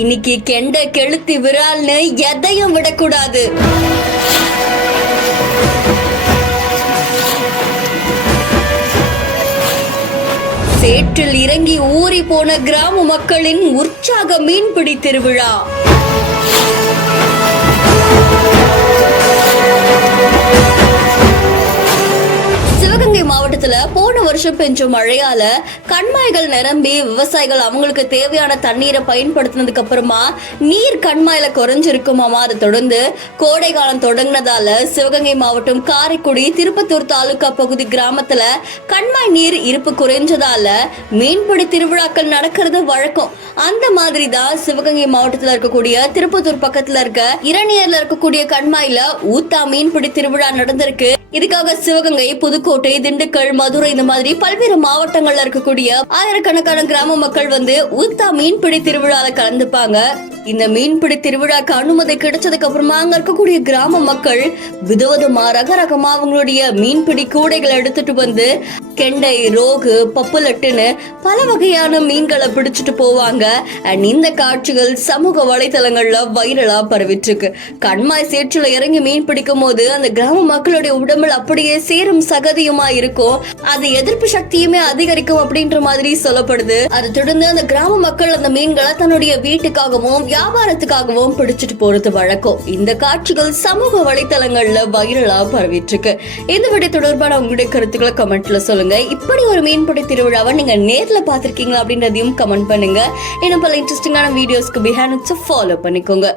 இன்னைக்கு கெண்ட கெளுத்தி விரால்னு எதையும் விடக்கூடாது. சேற்றில் இறங்கி ஊறி போன கிராம மக்களின் உற்சாக மீன்பிடி திருவிழா. சிவகங்கை மாவட்டத்துல போன வருஷம் பெஞ்ச மழையால கண்மாய்கள் நிரம்பி விவசாயிகள் அவங்களுக்கு தேவையான தண்ணீரை பயன்படுத்தினதுக்கு அப்புறமா நீர் கண்மாயில குறைஞ்சிருக்குமாமா. அதை தொடர்ந்து கோடை காலம் தொடங்கினதால சிவகங்கை மாவட்டம் காரைக்குடி திருப்பத்தூர் தாலுகா பகுதி கிராமத்துல கண்மாய் நீர் இருப்பு குறைஞ்சதால மீன்பிடி திருவிழாக்கள் நடக்கிறது வழக்கம். அந்த மாதிரி தான் சிவகங்கை மாவட்டத்துல இருக்கக்கூடிய திருப்பத்தூர் பக்கத்துல இருக்க இரணியர்ல இருக்கக்கூடிய கண்மாயில ஊத்தா மீன்பிடி திருவிழா நடந்திருக்கு. இதுக்காக சிவகங்கை, புதுக்கோட்டை, திண்டுக்கல், மதுரை இந்த மாதிரி பல்வேறு மாவட்டங்கள்ல இருக்கக்கூடிய ஆயிரக்கணக்கான கிராம மக்கள் வந்து ஊத்தா மீன்பிடி திருவிழால கலந்துப்பாங்க. இந்த மீன்பிடி திருவிழாக்கு அனுமதி கிடைச்சதுக்கு அப்புறமா அங்க இருக்கக்கூடிய கிராம மக்கள் விதவிதமா ரகரகமா அவங்களுடைய மீன்பிடி கூடைகளை எடுத்துட்டு வந்து கெண்டை, ரோகு, பப்புலட்டுன்னு பல வகையான மீன்களை பிடிச்சிட்டு போவாங்க. அண்ட் இந்த காட்சிகள் சமூக வலைதளங்கள்ல வைரலா பரவிட்டு இருக்கு. கண்மாய் சேற்றுல இறங்கி மீன் பிடிக்கும் போது அந்த கிராம மக்களுடைய உடம்புல அப்படியே சேரும் சகதியுமா இருக்கும். அது எதிர்ப்பு சக்தியுமே அதிகரிக்கும் அப்படின்ற மாதிரி சொல்லப்படுது. அதை தொடர்ந்து அந்த கிராம மக்கள் அந்த மீன்களை தன்னுடைய வீட்டுக்காகவும் வியாபாரத்துக்காகவும் பிடிச்சிட்டு போறது வழக்கம். இந்த காட்சிகள் சமூக வலைதளங்கள்ல வைரலா பரவிட்டு இருக்கு. இந்த வீடியோ தொடர்பான உங்களுடைய கருத்துக்களை கமெண்ட்ல சொல்லுங்க. இப்படி ஒரு மீன்பிடி திருவிழாவை நீங்க நேர்ல பாத்திருக்கீங்களா அப்படின்றதையும் கமெண்ட் பண்ணுங்க. இன்னும் பல இன்ட்ரெஸ்டிங்கான வீடியோஸ்க்கு பிஹைண்ட் ஃபாலோ பண்ணிக்கோங்க.